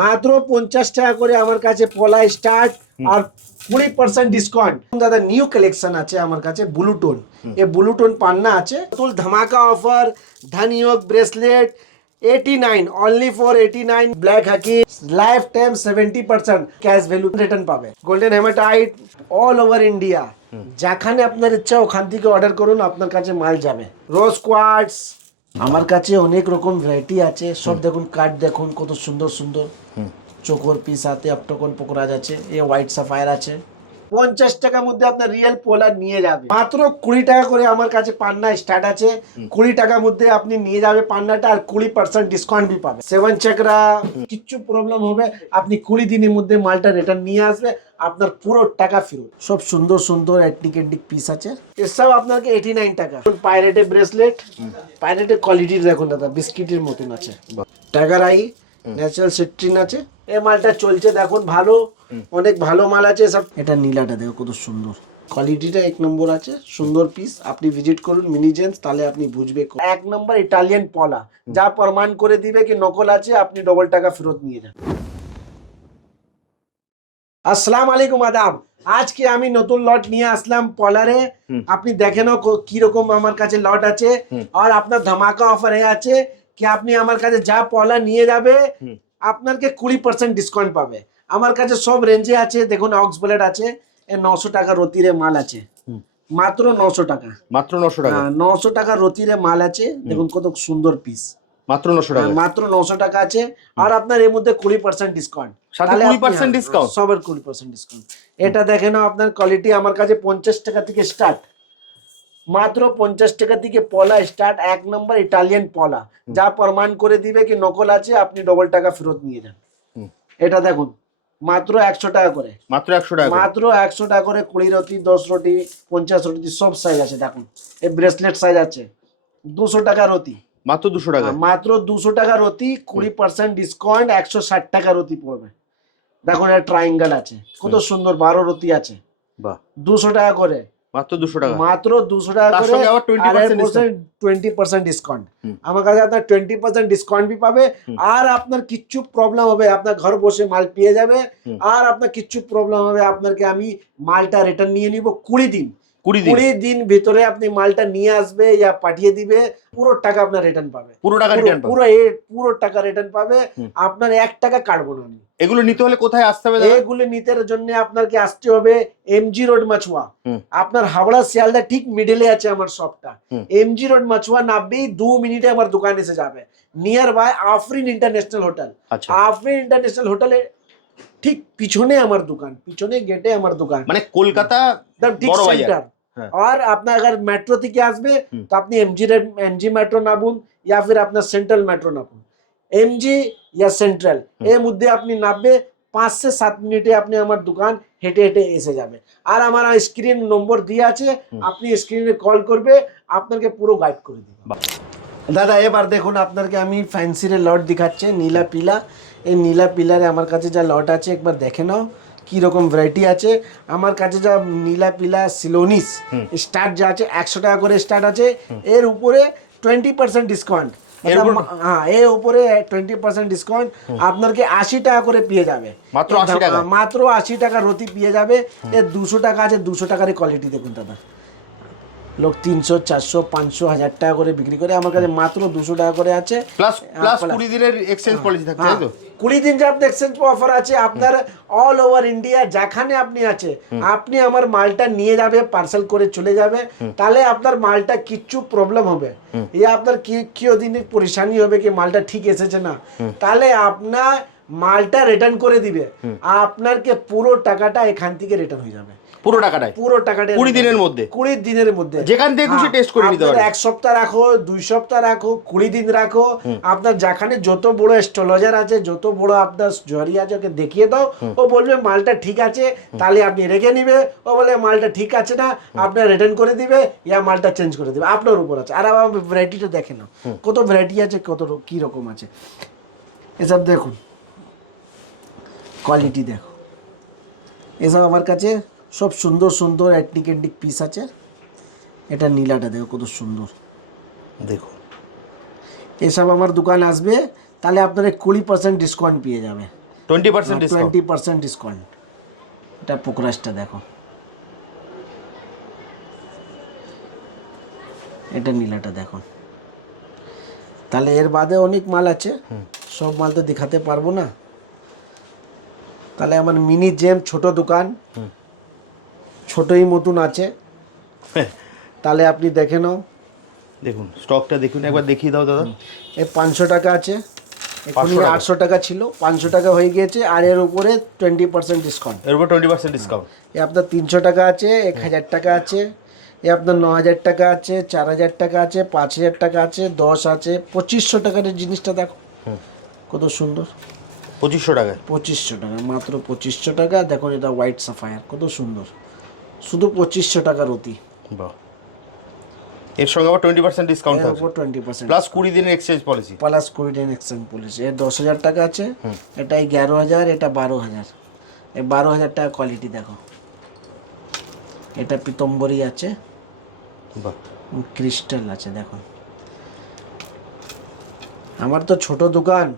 মাত্র 50 টাকা করে আমার কাছে পলা স্টার্ট আর 20% ডিসকাউন্ট। দাদা নিউ কালেকশন আছে আমার কাছে ব্লুটোন, এই ব্লুটোন পান্না আছে ফুল ধামাকা অফার। ধানিয়োগ ব্রেসলেট 89 অনলি ফর 89 ব্ল্যাক হাকি lifetime 70% cash value return পাবে। Golden hematite all over India, যেখানে আপনার ইচ্ছা ওখান থেকে অর্ডার করুন, আপনার কাছে মাল যাবে। রোজ কোয়ার্টস আমার কাছে অনেক রকম ভ্যারাইটি আছে, সব দেখুন কার্ড দেখুন কত সুন্দর সুন্দর চোকর পিস আতে অপটকন পকড়া যাচ্ছে। এই হোয়াইট সাফায়ার আছে 50 টাকার মধ্যে আপনার রিয়েল পোলার নিয়ে যাবে। মাত্র 20 টাকা করে আমার কাছে পান্না স্টার্ট আছে। 20 টাকার মধ্যে আপনি নিয়ে যাবে পান্নাটা আর 20% ডিসকাউন্ট বি পাবে। 7 চক্রা কিচ্ছু প্রবলেম হবে, আপনি 20 দিনের মধ্যে মালটা রিটার্ন নিয়ে আসবে, আপনার পুরো টাকা ফেরত। সব সুন্দর সুন্দর অ্যান্টিক পিস আছে, এসব আপনাকে 89 টাকা। পাইরেটের ব্রেসলেট, পাইরেটের কোয়ালিটি দেখুন দাদা, বিস্কিটের মতন আছে। টাইগার আই ন্যাচারাল সিট্রিন আছে, এই মালটা চলছে দেখুন, ভালো অনেক ভালো মাল আছে সব। এটা নীলাটা দেখো কত সুন্দর, কোয়ালিটিটা এক নম্বর আছে, সুন্দর পিস। আপনি ভিজিট করুন মিনি জেন্স, তাহলে আপনি বুঝবে এক নম্বর ইটালিয়ান পলা, যা প্রমাণ করে দিবে কি নকল আছে, আপনি ডবল টাকা ফেরত নিয়ে যান। আসসালামু আলাইকুম আদাব, আজকে আমি নতুন লট নিয়ে আসলাম পলারে। আপনি দেখেন কি রকম আমার কাছে লট আছে, আর আপনার ধামাকা অফার আছে কি আপনি আমার কাছে যা পলা নিয়ে যাবে আপনাকে 20% ডিসকাউন্ট পাবে। আমার কাছে সব রেঞ্জে আছে, দেখুন অক্স ব্লেড আছে, 900 টাকা রতিরে মাল আছে, মাত্র 900 টাকা। মাত্র 900 টাকা 900 টাকা রতিরে মাল আছে, দেখুন কত সুন্দর পিস, মাত্র 900 টাকা মাত্র 900 টাকা আছে। আর আপনার এর মধ্যে 20% ডিসকাউন্ট, সাথে 20% ডিসকাউন্ট, সবের 20% ডিসকাউন্ট। এটা দেখে নাও, আপনার কোয়ালিটি আমার কাছে 50 টাকা থেকে স্টার্ট, মাত্র 50 টাকা থেকে পলা স্টার্ট। এক নম্বর ইটালিয়ান পলা, যা প্রমাণ করে দিবে কি নকল আছে, আপনি ডবল টাকা ফেরত নিয়ে যান। এটা দেখুন মাত্র 100 টাকা করে, মাত্র 100 টাকা, মাত্র 100 টাকা করে। 20 রতি, 10 রতি, 50 রতি সব সাইজ আছে। দেখুন এই ব্রেসলেট সাইজ আছে 200 টাকা রতি, মাত্র 200 টাকা, মাত্র 200 টাকা রতি, 20% ডিসকাউন্ট, 160 টাকা রতি পড়বে। দেখুন এটা ট্রায়াঙ্গেল আছে, কত সুন্দর, 12 রতি আছে, বাহ, 200 টাকা করে, মাত্র 200 টাকা, মাত্র 200 টাকা তার করে। সঙ্গে আবার 20% ডিসকাউন্ট, আমার কাছে আপনার 20% ডিসকাউন্ট বি পাবে। আর আপনার কিচ্ছু প্রবলেম হবে, আপনার ঘর বসে মাল পেয়ে যাবে। আর আপনার কিচ্ছু প্রবলেম হবে, আপনাকে আমি মালটা রিটার্ন নিয়ে নিব 20 দিন। 20 দিন ভিতরে আপনি মালটা নিয়ে আসবে ইয়া পাঠিয়ে দিবে, পুরো টাকা আপনার রিটার্ন পাবে, পুরো টাকা রিটার্ন পাবে, পুরো টাকা রিটার্ন পাবে। আপনার 1 টাকা কাটবো না আমি। এগুলো নিতে হলে কোথায় আসতে হবে? এগুলো নিতে জন্য আপনাকে আসতে হবে এমজি রোড মাছুয়া, আপনার হাওড়া শিয়ালদা ঠিক মিডলে আছে আমার শপটা। এমজি রোড মাছুয়া নামবেই 2 মিনিটে আমার দোকান এসে যাবে, nearby Afreen international hotel. Afreen international হোটেলে ঠিক পিছনে আমার দোকান, পিছনে গেটে আমার দোকান, মানে কলকাতা ঠিক সেন্টার। আর আপনার अगर মেট্রো থেকে আসবে তো আপনি এমজি মেট্রো নামুন, या फिर আপনার সেন্ট্রাল মেট্রো নামুন। এমজি या সেন্ট্রাল এর মধ্যে আপনি নামবে, 5 से 7 মিনিটে আপনি আমার দোকান হেঁটে হেঁটে এসে যাবে। আর আমার স্ক্রিন নম্বর দিয়ে আছে, আপনি স্ক্রিনে কল করবে, আপনাকে পুরো গাইড করে দেবে। দাদা এবার দেখুন আপনাকে আমি ফ্যান্সির লট দেখাচ্ছে, নীলা পিলা। এই নীলা পিলারে আমার কাছে যা লট আছে একবার দেখে নাও কি রকম ভ্যারাইটি আছে। আমার কাছে যা নীলা পিলা সিলোনিস স্টার্ট যা আছে 100 টাকা করে স্টার্ট আছে, এর উপরে 20% ডিসকাউন্ট। হ্যাঁ, এর উপরে 20% ডিসকাউন্ট আপনাকে 80 টাকা করে পেয়ে যাবে, মাত্র 80 টাকা, মাত্র 80 টাকা রতি পেয়ে যাবে। এর 200 টাকা আছে, 200 টাকার কোয়ালিটি দেখুন দাদা, লোক 300, 400, 500, 1000 টাকা করে বিক্রি করে, আমার কাছে মাত্র 200 টাকা করে আছে। প্লাস 20 দিনের এক্সচেঞ্জ পলিসি থাকছে, তাই তো? 20 দিন যে আপনার এক্সচেঞ্জ অফার আছে, আপনার অল ওভার ইন্ডিয়া যেখানে আপনি আছে, আপনি আমার মালটা নিয়ে যাবে, পার্সেল করে চলে যাবে, তাহলে আপনার মালটা কিচ্ছু প্রবলেম হবে, ইয়া আপনার কি দিনের পরেশানি হবে কি মালটা ঠিক এসেছে না, তাহলে আপনার মালটা রিটার্ন করে দিবে, আপনাকে পুরো টাকাটা এখান থেকে রিটার্ন হয়ে যাবে, পুরো টাকাটা 20 দিনের মধ্যে, 20 দিনের মধ্যে যেখান থেকে খুশি টেস্ট করে নিতে পারবে। 1 সপ্তাহ রাখো, 2 সপ্তাহ রাখো, 20 দিন রাখো, আপনার যেখানে যত বড় স্ট্রোলজার আছে, যত বড় আপনার জরি আছে, ওকে দেখিয়ে দাও, ও বলবে মালটা ঠিক আছে, তাহলে আপনি রেখে নিবে। ও বলে মালটা ঠিক আছে না, আপনার রিটার্ন করে দিবে, ইয়া মালটা চেঞ্জ করে দিবে, আপনার উপর আছে। আর আমার ভ্যারাইটিটা দেখে নাও, কত ভ্যারাইটি আছে, কত কি রকম আছে, এসব দেখুন, কোয়ালিটি দেখো, এসব আমার কাছে সব সুন্দর সুন্দর অ্যান্টিক পিস আছে। এটা নীলাটা দেখো কত সুন্দর, দেখুন এসব আমার দোকান আসবে, তাহলে আপনার 20% ডিসকাউন্ট পেয়ে যাবে। 20% ডিসকাউন্ট। 20% ডিসকাউন্ট। এটা পোকরাসটা দেখো, এটা নীলাটা দেখো। তাহলে এর বাদে অনেক মাল আছে, সব মাল তো দেখাতে পারবো না। তাহলে আমার মিনি জেম ছোট দোকান, ছোটই মতন আছে। তাহলে আপনি দেখে নাও, দেখুন স্টকটা দেখুন একবার দেখিয়ে দাও দাদা। এ 500 টাকা আছে, এখন 500 টাকা। 800 টাকা ছিল, 500 টাকা হয়ে গিয়েছে। আর এর উপরে 20% ডিসকাউন্ট। এর উপর 20% ডিসকাউন্ট। এ আপনার 300 টাকা আছে, 1000 টাকা আছে, এ আপনার 9000 টাকা আছে, 4000 টাকা আছে, 5000 টাকা আছে, 10 আছে, 2500 টাকার এই জিনিসটা দেখো কত সুন্দর। 2500 টাকায় 2500 টাকা, মাত্র 2500 টাকা। দেখুন এটা হোয়াইট সাফায়ার কত সুন্দর, শুধু 2500 টাকার অতি। বাহ, এর সঙ্গে আবার 20% ডিসকাউন্ট এর থাকবে, উপর 20% প্লাস 20 দিনের এক্সচেঞ্জ পলিসি। প্লাস 20 দিন এক্সচেঞ্জ পলিসি। এর 10,000 টাকা আছে, এটা 11,000, এটা 12,000। এই 12,000 টাকা কোয়ালিটি দেখো। এটা পিতম্বরী আছে, বাহ, ক্রিস্টাল আছে দেখুন। আমার তো ছোট দোকান,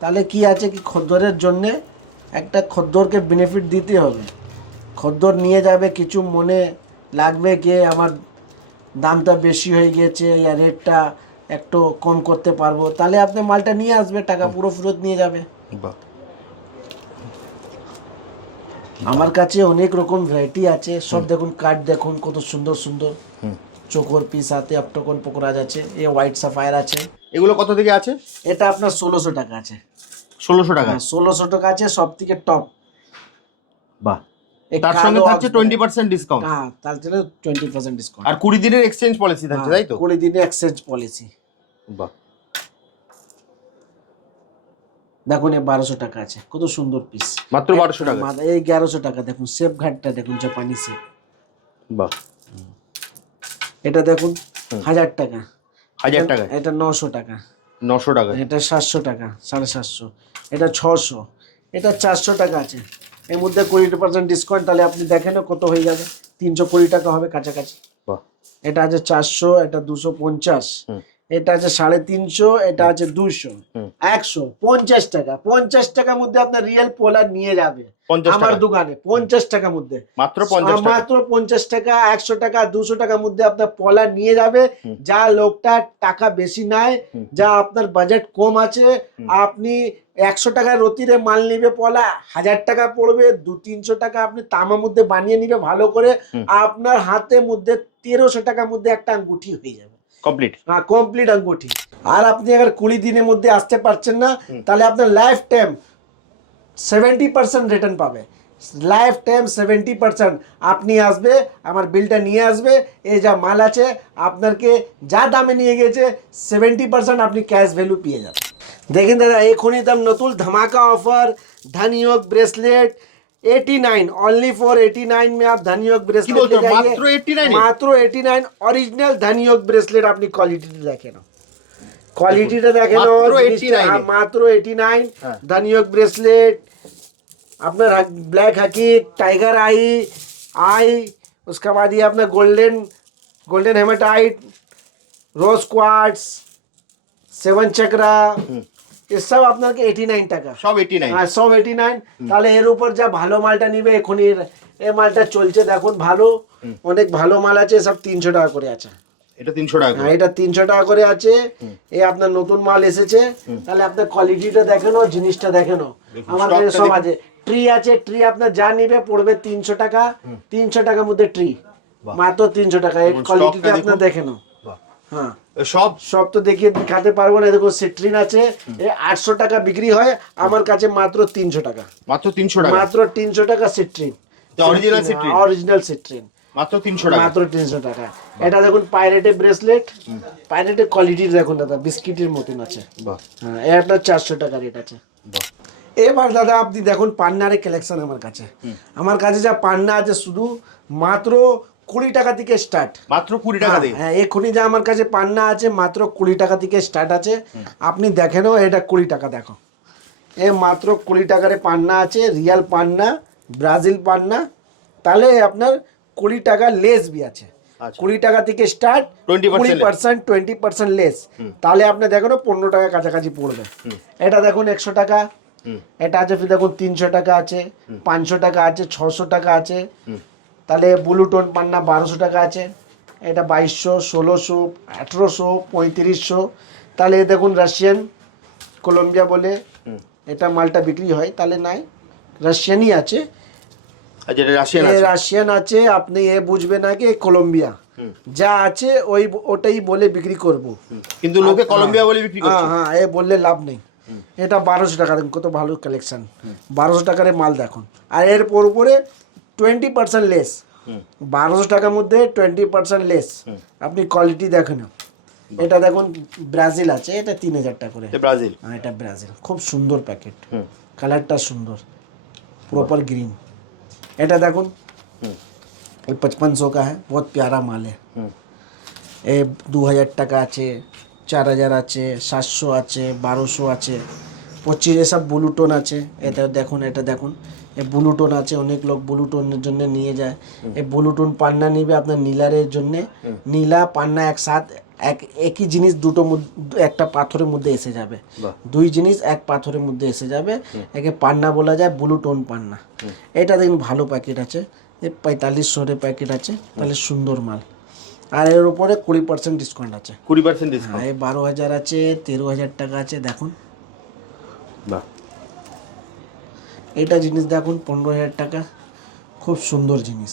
তাহলে কি আছে কি খদ্দরের জন্যে একটা খদ্দরকে বেনিফিট দিতে হবে। খদ্দর নিয়ে যাবে, কিছু মনে লাগবে কি আমার দামটা বেশি হয়ে গিয়েছে, ইয়া রেটটা একটু কম করতে পারবো, তাহলে আপনি মালটা নিয়ে আসবে, টাকা পুরো ফেরত নিয়ে যাবে। বাহ, আমার কাছে অনেক রকম ভ্যারাইটি আছে, সব দেখুন কার্ড দেখুন কত সুন্দর সুন্দর। চোকর পিস আছে, অক্টোকন পোকরাজ আছে, এ হোয়াইট সাফায়ার আছে। এগুলো কত থেকে আছে? এটা আপনার 1600 টাকা আছে। 1600 টাকা। 1600 টাকা আছে, সব থেকে টপ। বাহ, তার সঙ্গে থাকছে 20% ডিসকাউন্ট। হ্যাঁ, তার জন্য 20% ডিসকাউন্ট। আর 20 দিনের এক্সচেঞ্জ পলিসি থাকছে, তাই তো? 20 দিনে এক্সচেঞ্জ পলিসি। বাহ, দেখুন এ 1200 টাকা আছে, কত সুন্দর পিস, মাত্র 1200 টাকা। এই 1100 টাকা। দেখুন সেফ ঘাটটা দেখুন, জাপানি সেফ। বাহ, এটা দেখুন 1000 টাকা। 1000 টাকা। এটা 900 টাকা। 900 টাকা। এটা 700 টাকা, 750। এটা 600। এটা 400 টাকা আছে। এর মধ্যে 20% ডিসকাউন্ট, তাহলে আপনি দেখেন কত হয়ে যাবে, 320 টাকা হবে কাছাকাছি। বাহ, এটা আছে 400, এটা 250, এটা আছে 350, এটা আছে 200, 150 টাকা। 50 টাকার মধ্যে আপনার রিয়েল পোলার নিয়ে যাবে 50 আমার টাকা। দোকানে। 50 টাকার মধ্যে, মাত্র 50 টাকা। মাত্র 50 টাকা, 100 টাকা, 200 টাকার মধ্যে আপনার পোলার নিয়ে যাবে। যা লোকটা টাকা বেশি নাই, যা আপনার বাজেট কম আছে, আপনি 100 টাকার রতিরে মাল নিবে, পলা 1000 টাকা পড়বে, 200-300 টাকা আপনি তামার মধ্যে বানিয়ে নিবে ভালো করে, আপনার হাতের মধ্যে 1300 টাকার মধ্যে একটা আঙ্গুঠি হয়ে যাবে কমপ্লিট। হ্যাঁ, কমপ্লিট আঙ্গুঠি। আর আপনি আবার 20 দিনের মধ্যে আসতে পারছেন না, তাহলে আপনার লাইফ টাইম 70% রিটার্ন পাবে। লাইফ টাইম 70% আপনি আসবে, আমার বিলটা নিয়ে আসবে, এই যা মাল আছে আপনাকে যা দামে নিয়ে গেছে 70% আপনি ক্যাশ ভ্যালু পেয়ে যাবেন। দেখেন দাদা, এখনই দাম নতুন धमाका ऑफर धनयोग ब्रेसलेट 89, ओनली फॉर 89 में आप धनयोग ब्रेसलेट ले जाइए। मात्र 89 मात्र 89 ओरिजिनल धनयोग ब्रेसलेट। আপনি কোয়ালিটিটা দেখেন, কোয়ালিটিটা দেখেন, মাত্র 89 মাত্র 89 धनयोग ब्रेसलेट। আপনার ব্ল্যাক হাকি, টাইগার आई उसके बाद ये अपना गोल्डन हेमाटाइट, रोज क्वार्ट्स, 7 चक्रा, ये सब আপনাকে 89 টাকা। সব 89। হ্যাঁ, সব 89। তাহলে এর উপর যা ভালো মালটা নিবে, এখনই এই মালটা চলছে দেখুন, ভালো অনেক ভালো মাল আছে, সব 300 টাকা করে আছে। এটা 300 টাকা। হ্যাঁ, এটা 300 টাকা করে আছে। এই আপনার নতুন মাল এসেছে, তাহলে আপনার কোয়ালিটিটা দেখেন, জিনিসটা দেখেন। আমার কাছে সব আছে। ট্রি আছে, ট্রি আপনার যা নিবে পড়বে 300 টাকা। 300 টাকার মধ্যে ট্রি, মাত্র 300 টাকা। এই কোয়ালিটিটা আপনার দেখেন। হ্যাঁ, সব তো দেখাতে পারবো না। দেখো সিট্রিন আছে, 800 টাকা বিক্রি হয়, আমার কাছে মাত্র 300 টাকা। মাত্র 300 টাকা। মাত্র 300 টাকা citrine, original citrine. Original citrine মাত্র 300 টাকা। মাত্র 300 টাকা। এটা দেখুন পাইরেটের ব্রেসলেট, পাইরেটের কোয়ালিটি দেখুন দাদা, বিস্কিটের মতন আছে। বাহ, হ্যাঁ, এটা 400 টাকা রেট আছে। বাহ। এবার দাদা আপনি দেখুন পান্নারে কালেকশন আমার কাছে। আমার কাছে যা পান্না আছে শুধু মাত্র 20 টাকা থেকে স্টার্ট। মাত্র 20 টাকা দিয়ে। হ্যাঁ, এখনই যা আমার কাছে পান্না আছে মাত্র 20 টাকা থেকে স্টার্ট আছে। আপনি দেখেনও, এটা 20 টাকা দেখো, এ মাত্র 20 টাকারে পান্না আছে, রিয়াল পান্না, ব্রাজিল পান্না। তাহলে আপনার 20 টাকা লেস বি আছে। 20 টাকা থেকে স্টার্ট, 20% লেস। তাহলে আপনি দেখেন 15 টাকা কাছাকাছি পড়বে। এটা দেখুন 100 টাকা, এটা আছে ফির দেখুন 300 টাকা আছে, 500 টাকা আছে, 600 টাকা আছে। তাহলে ব্লু টোন পান্না 1200 টাকা আছে, এটা 2200, 1600, 1800, 3500। তাহলে এ দেখুন রাশিয়ান কলম্বিয়া বলে এটা মালটা বিক্রি হয়, তাহলে নাই রাশিয়ানই আছে। আচ্ছা, এটা রাশিয়ান এ আছে। রাশিয়ান আছে, আপনি এ বুঝবে না কি কলম্বিয়া যা আছে ওটাই বলে বিক্রি করব। কিন্তু লোকে কলম্বিয়া বলে বিক্রি করছে। হ্যাঁ হ্যাঁ, এ বললে লাভ নেই। এটা 1200 টাকা, দেখুন কত ভালো কালেকশন, 1200 টাকার মাল দেখুন। আর এর উপরে 20% লেস, 1200 টাকার মধ্যে 20% লেস। আপনি কোয়ালিটি দেখেন। এটা দেখুন ব্রাজিল আছে, এটা 3000 টাকা করে। এটা ব্রাজিল। হ্যাঁ, এটা ব্রাজিল, খুব সুন্দর প্যাকেট, কালারটা সুন্দর, প্রপার গ্রিন। এটা দেখুন ये 5500 का है, बहुत प्यारा माल है। ये 2000 টাকা আছে, 4000 আছে, 700 আছে, 1200 আছে, 25 এসব ব্লুটোন আছে। এটা দেখুন, এটা দেখুন, এই ব্লুটোন আছে, অনেক লোক ব্লুটোনের জন্য নিয়ে যায়। এই ব্লুটোন পান্না নিবে আপনার নীলারের জন্য, নীলা পান্না একই জিনিস দুটো একটা পাথরের মধ্যে এসে যাবে, দুই জিনিস এক পাথরের মধ্যে এসে যাবে, একে পান্না বলা যায়, ব্লুটোন পান্না। এটা দেখুন ভালো প্যাকেট আছে, 4500 প্যাকেট আছে, তাহলে সুন্দর মাল। আর এর উপরে 20% ডিসকাউন্ট আছে। 20% ডিসকাউন্ট। হ্যাঁ, 12000 আছে, 13000 টাকা আছে, দেখুন। বাহ, এটা জিনিস দেখুন 15000 টাকা, খুব সুন্দর জিনিস।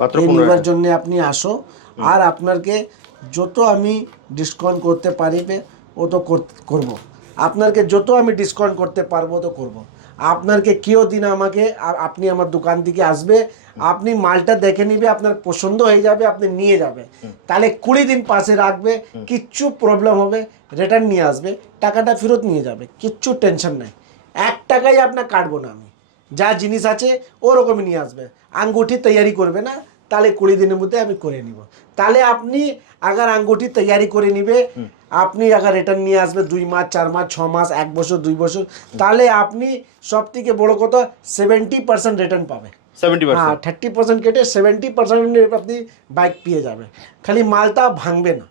মাত্র এই 15,000 নেবার জন্য আপনি আসো, আর আপনাকে যত আমি ডিসকাউন্ট করতে পারিবে ও তো করব। আপনাকে যত আমি ডিসকাউন্ট করতে পারবো তো করব। আপনাকে কেউ দিন আমাকে আপনি আমার দোকান থেকে আসবে, আপনি মালটা দেখে নিবে, আপনার পছন্দ হয়ে যাবে, আপনি নিয়ে যাবে, তাহলে 20 দিন পাশে রাখবে, কিচ্ছু প্রবলেম হবে রিটার্ন নিয়ে আসবে, টাকাটা ফেরত নিয়ে যাবে, কিচ্ছু টেনশন নাই। 1 টাকাই আপনার কাটবো না আমি, যা জিনিস আছে ওরকমই নিয়ে আসবে। আঙ্গুঠি তৈয়ারি করবে না, তাহলে 20 দিনের মধ্যে আমি করে নিব। তাহলে আপনি আগার আঙ্গুঠি তৈয়ারি করে নিবে, আপনি আগার রিটার্ন নিয়ে আসবে 2 মাস, 4 মাস, 6 মাস, 1 বছর, 2 বছর, তাহলে আপনি সব থেকে বড় কথা 70% রিটার্ন পাবে। 70%। হ্যাঁ, 30% কেটে 70% আপনি বাইক পেয়ে যাবে, খালি মালটা ভাঙবে না।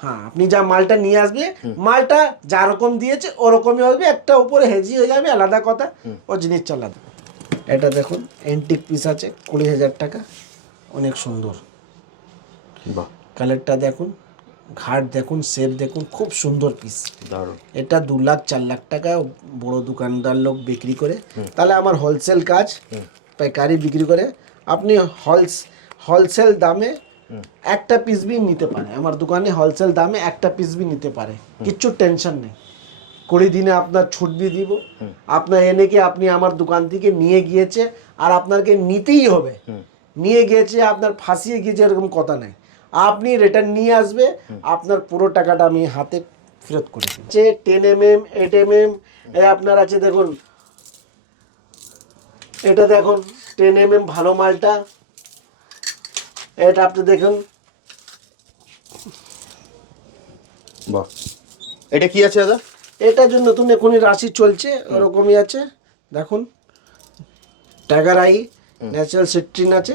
হ্যাঁ, আপনি যা মালটা নিয়ে আসবে, মালটা যা রকম দিয়েছে ওরকমই হবে, একটা উপরে হেজি হয়ে যাবে, আলাদা কথা, ও জিনিস চালাবে। এটা দেখুন এন্টিক পিস আছে, 20000 টাকা, অনেক সুন্দর। বাহ, কালারটা দেখুন, ঘাট দেখুন, শেপ দেখুন, খুব সুন্দর পিস। দারুণ। এটা 2 লাখ 4 লাখ টাকা বড় দোকানদার লোক বিক্রি করে, তাহলে আমার হোলসেল কাজ, পাইকারি বিক্রি করে, আপনি হোলসেল দামে একটা পিস বি নিতে পারে, আমার দোকানে হোলসেল দামে একটা পিস বি নিতে পারে, কিচ্ছু টেনশন নেই। 20 দিনে আপনার ছুট বি দিব, আপনার এনেকে আপনি আমার দোকান থেকে নিয়ে গিয়েছে, আর আপনাকে নিতেই হবে, নিয়ে গিয়েছে আপনার ফাঁসিয়ে গিয়েছে এরকম কথা নাই, আপনি রিটার্ন নিয়ে আসবে, আপনার পুরো টাকাটা আমি হাতে ফেরত করে দিই। 10 mm, 8 mm আপনার আছে, দেখুন এটা দেখুন 10 mm ভালো মালটা, এটা আপনি দেখুন। বাহ, এটা কি আছে দাদা? এটা যে নতুন এখনই রাশি চলছে ওরকমই আছে, দেখুন টাইগার আই ন্যাচারাল সিট্রিন আছে,